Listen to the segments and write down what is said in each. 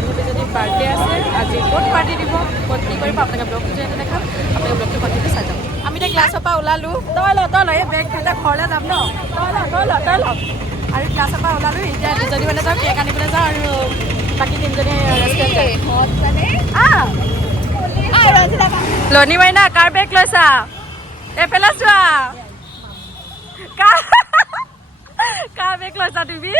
বান্ধৱী যদি বাৰ্থডে আছে আজি ক'ত পাৰ্টি দিব ক'ত কি কৰিব আপোনালোকে ব্লগটো যদি দেখাম আপোনালোকে ব্লগটো কণ্টিনিউ চাই যাম আমি এতিয়া ক্লাছৰ পৰা ওলালোঁ তই ল এই বেগ খাই ঘৰলৈ যাম ন তই ল আৰু ক্লাছৰ পৰা ওলালোঁ এতিয়া দুজনী মানে যাওঁ কেক আনিবলৈ যাওঁ আৰু বাকী তিনিজনী লনি মাইনা কাৰ বেগ লৈছা এইফালে চোৱা কাৰ বেগ লৈছা তুমি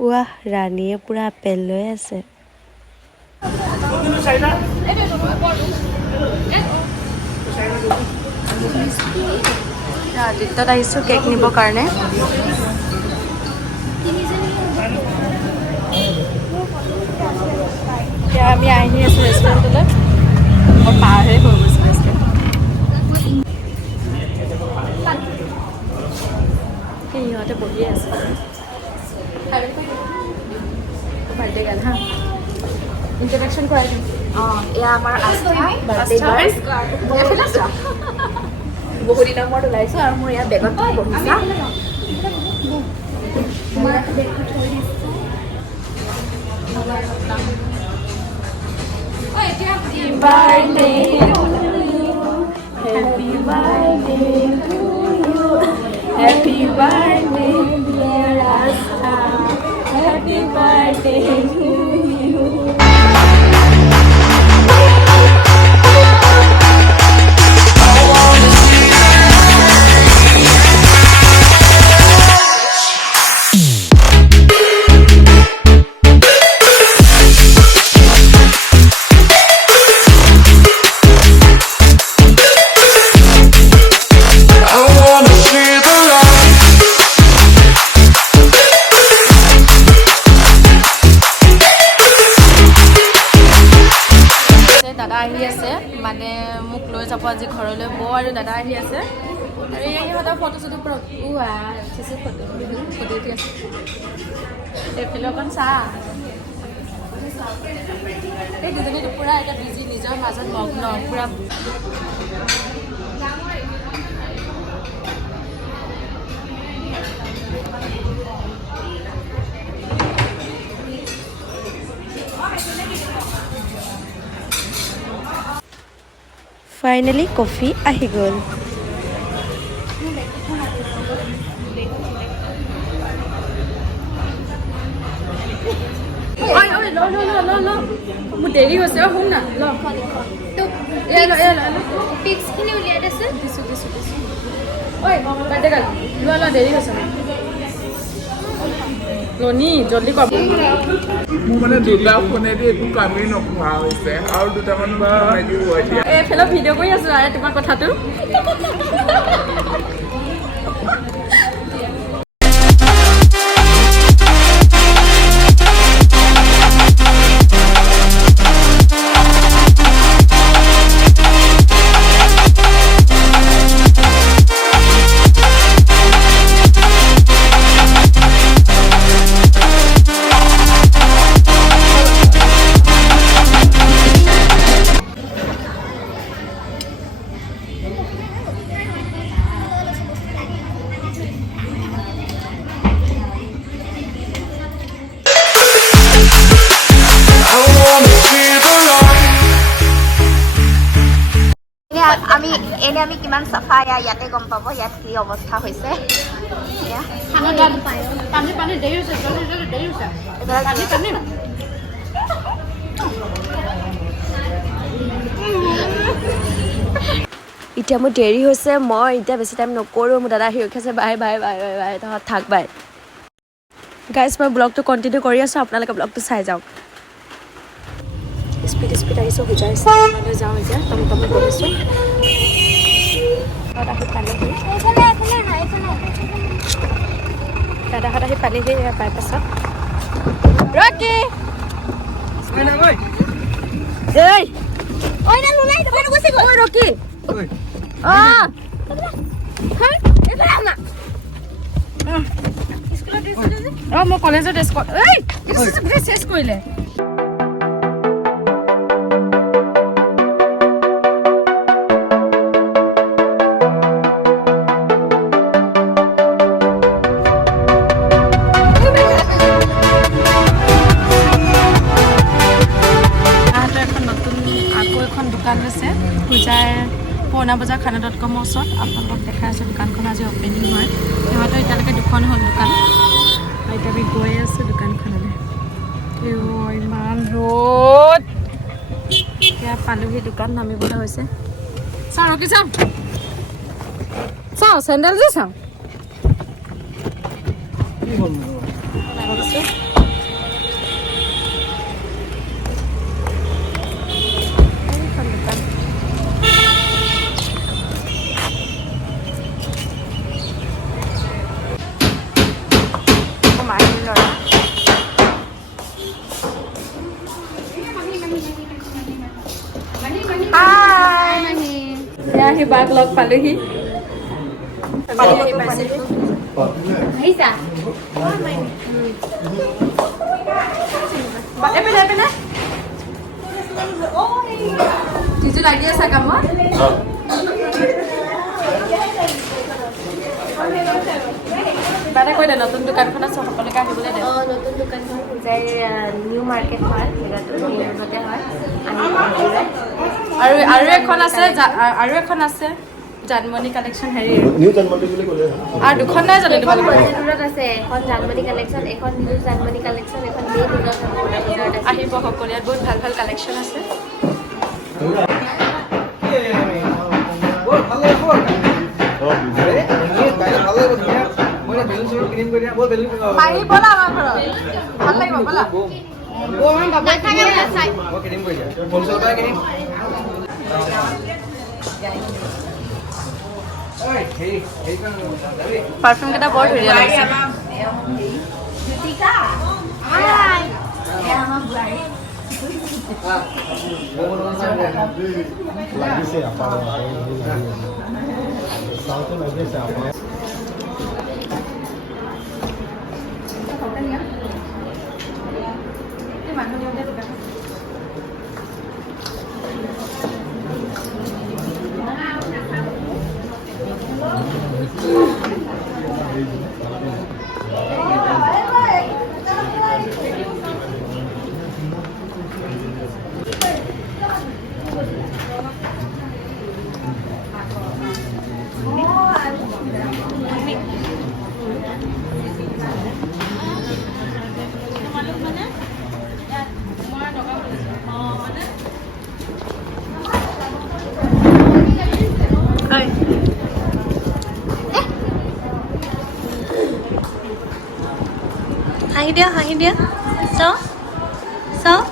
ৱাহ ৰাণীয়ে পুৰা আপেল লৈ আছে আদিত্যত আহিছোঁ কেক নিবৰ কাৰণে এতিয়া আমি আহি আছোঁ ৰেষ্টুৰেণ্টলৈ মই পাৰহে হৈ গৈছোঁ ৰেষ্টুৰেণ্ট সিহঁতে বহিয়ে আছে বাৰ্থডে গান হা ইণ্ট্ৰডাকশ্যন কৰাই দিম অঁ এয়া আমাৰ বহু দিনৰ মূৰত ওলাইছোঁ আৰু মোৰ ইয়াত বেগত বহিছা Happy birthday to you. Happy birthday to you. Happy birthday dear Asta. Happy birthday to you. আহি আছে মানে মোক লৈ যাব আজি ঘৰলৈ বৌ আৰু দাদা আহি আছে আৰু ইহঁতৰ ফটো চটো ফটো উঠি আছে এইফালে অকণ চাহ এই দুজনী পূৰা এটা বিজি নিজৰ মাজত মগ্ন পূৰা ফাইনেলি কফি আহি গ'ল মোৰ দেৰি হৈছে শুন না পিক্সখিনি উলিয়াই দিছে দিছোঁ ঐ বাৰ্থডে গাল লোৱা দেৰি হৈছে লনি জলদি কৰ মোৰ মানে দুটা ফোনেদি একো কামেই নকৰা হৈছে আৰু দুটামান ফোনেদি হোৱা দিয়া এইফালে ভিডিঅ' কৰি আছোঁ আৰু তোমাৰ কথাটো আমি কিমান চাফা ইয়াতে গম পাব ইয়াত কি অৱস্থা হৈছে এতিয়া মোৰ দেৰি হৈছে মই এতিয়া বেছি টাইম নকৰোঁ মোৰ দাদা আহি ৰখি আছে বাই তহঁত থাক বাই গাইজ মই ব্লগটো কণ্টিনিউ কৰি আছোঁ আপোনালোকে ব্লগটো চাই যাওক স্পীড আহিছোঁ বুজাইছে মানে যাওঁ এতিয়া টমটমে কৰিছোঁ দাদাহঁত আহি পালেহি পাই পাছত ৰকি ৰকি মই কলেজৰ ড্ৰেছ চেছ কৰিলে পুৰণা বজাৰ খানা.com ওচৰত আপোনালোকক দেখাই আছোঁ দোকানখন আজি অপেনিং হয় সিহঁতৰ এতিয়ালৈকে দুখন হ'ল দোকান আৰু এতিয়া আমি গৈ আছোঁ দোকানখনলৈ ইমান ৰ'দ এতিয়া পালোহি দোকান নামিবলৈ হৈছে চাওঁ ৰখি চাওঁ চেণ্ডেল যে চাওঁ আহি বাক লগ পালোহি যিটো লাগি আছে কামত কিবা এটা কৈ দে নতুন দোকানখন আছে সকলোকে আহিবলৈ দে নতুন দোকানখন পূজাই নিউ মাৰ্কেট হয় জেগাটো নিউতে হয় আৰু এখন আছে জানমণি কালেকশ্যন হেৰি নিউ জানমণি বুলি ক'লে আৰু দুখন নাই জানো তোমালোকৰ দূৰত আছে এখন জানমণি কালেকশ্যন এখন নিউ জানমণি কালেকশ্যন এখন মেইন দূৰত আহিব সকলোৱে ইয়াত বহুত ভাল ভাল কালেকশ্যন আছে মাহী ব'লা আমাৰ ঘৰত ভাল লাগিব ব'লা পাৰফিউম কেইটা বৰ ধুনীয়া লাগিছে লাগিছে চাউথে লাগিছে আপোনাৰ হাঁহি দিয়া চাওঁ চাওঁ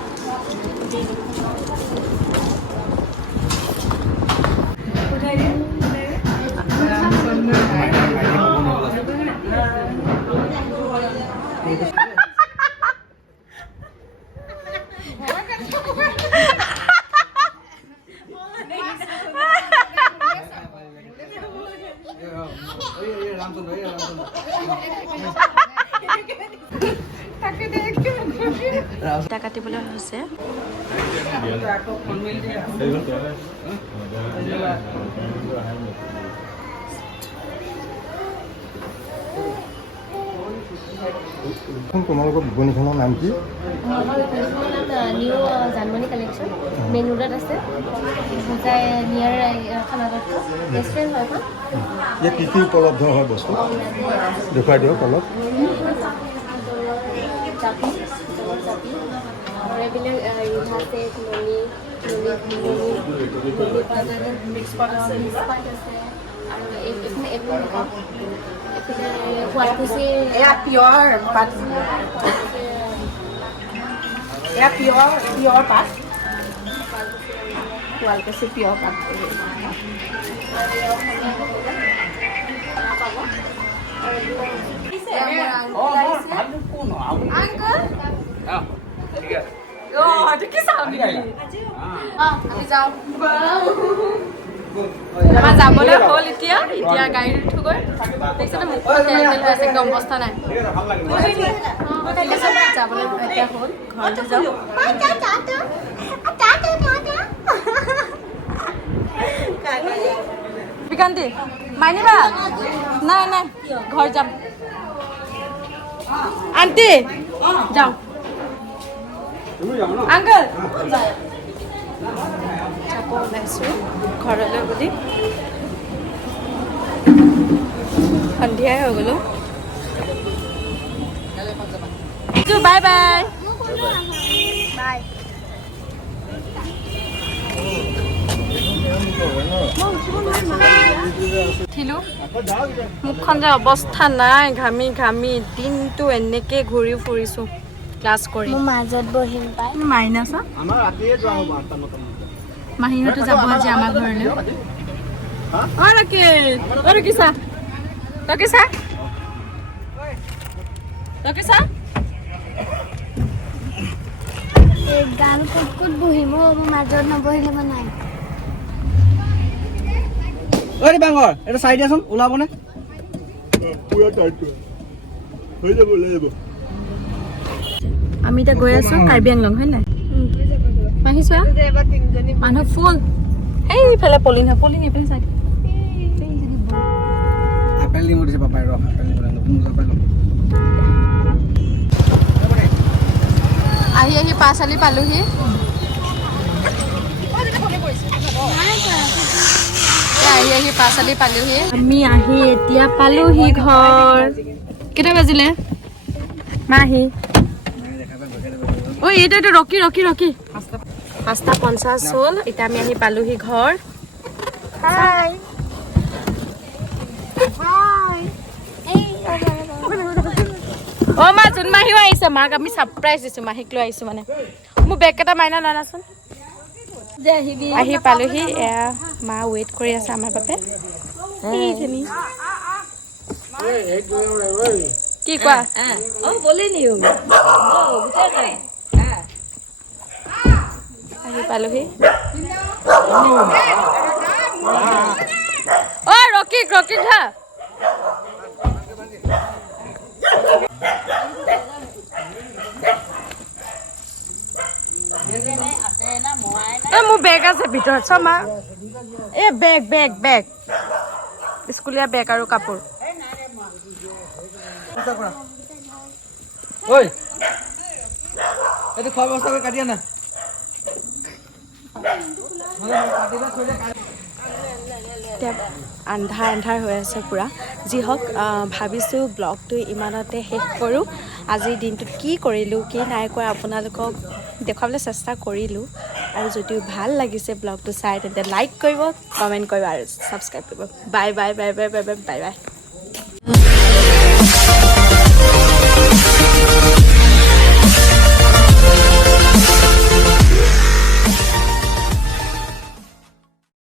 ইটা কাটিবলৈ হৈছে তোমালোকৰ দোকানখনৰ নাম কি নিউ জানমণি কালেকশ্যন মেইন ৰোডত আছে পূজাই নিয়াৰ খানা.com ৰেষ্টুৰেণ্ট হয় এখন ইয়াত কি কি উপলব্ধ হয় বস্তু দেখুৱাই দিয়ক অলপ চাপি আৰু এইবিলাক ৰিহা ছেট নলি মিক্স পাট আছে আৰু এইপিনে শুৱালকুছি এয়া পিয়ৰ পাট এয়া পিয়ৰ পাট শুৱালকুছি পিয়ৰ পাট আমাৰ যাবলৈ হ'ল এতিয়া গাড়ীত উঠোগৈ দেখিছে একদম অৱস্থা নাই যাবলৈ এতিয়া হ'ল ঘৰলৈ যাওঁ বিকান্তি মাইনিবা নাই নাই ঘৰ যাম আন্টি যাওঁ আংকল আকৌ ওলাইছোঁ ঘৰলৈ বুলি সন্ধিয়াই হৈ গ'লো বাই বাই বাই উঠিলোঁ মুখখন যে অৱস্থা নাই ঘামি ঘামি দিনটো এনেকৈ ঘূৰি ফুৰিছোঁ ক্লাছ কৰি মোৰ মাজত বহিম পাই মাইনাছ মাহীহঁতো যাব আজি আমাৰ ঘৰলৈ ৰকিছা গান ক'ত ক'ত বহিম মোৰ মাজত নবহিলে মই নাই ঐ ডাঙৰ এইটো চাই দিয়াচোন ওলাবনে আমি এতিয়া গৈ আছোঁ কাৰ্বি আংলং হয় নাই মাহী চোৱা মানুহ ফুল এইফালে পলিন এইফালে চাই আপেল নিব দিছে পাপাই ৰ আপেল নিব নতুন মোজা পাই ল'ম আহি আহি পাঁচআলি পালোহি আহি পাঁচআলি পালোহি আমি আহি এতিয়া পালোহি ঘৰ কেইটা বাজিলে মাহী ঐ এইটো ৰকি 5:50 হ'ল এতিয়া আমি আহি পালোহি ঘৰ অ' মা জোন মাহীও আহিছে মাক আমি ছাৰপ্ৰাইজ দিছোঁ মাহীক লৈ আহিছোঁ মানে মোৰ বেগ কেইটা মাইনা নানাচোন আহি পালোহি এয়া মা ৱেইট কৰি আছে আমাৰ বাবে কি কোৱা আহি পালোহি অ' ৰকি ধা মোৰ বেগ আছে ভিতৰত চাওঁ মা এই বেগ স্কুলীয়া বেগ আৰু কাপোৰ ঐ এইটো খোৱা ব্যৱস্থা কৰি কাটি আনা আন্ধাৰ হৈ আছে পূৰা যি হওক ভাবিছোঁ ব্লগটো ইমানতে শেষ কৰোঁ আজিৰ দিনটোত কি কৰিলোঁ কি নাই কৰা আপোনালোকক দেখুৱাবলৈ চেষ্টা কৰিলোঁ আৰু যদিও ভাল লাগিছে ব্লগটো চাই তেন্তে লাইক কৰিব কমেণ্ট কৰিব আৰু ছাবস্ক্ৰাইব কৰিব বাই বাই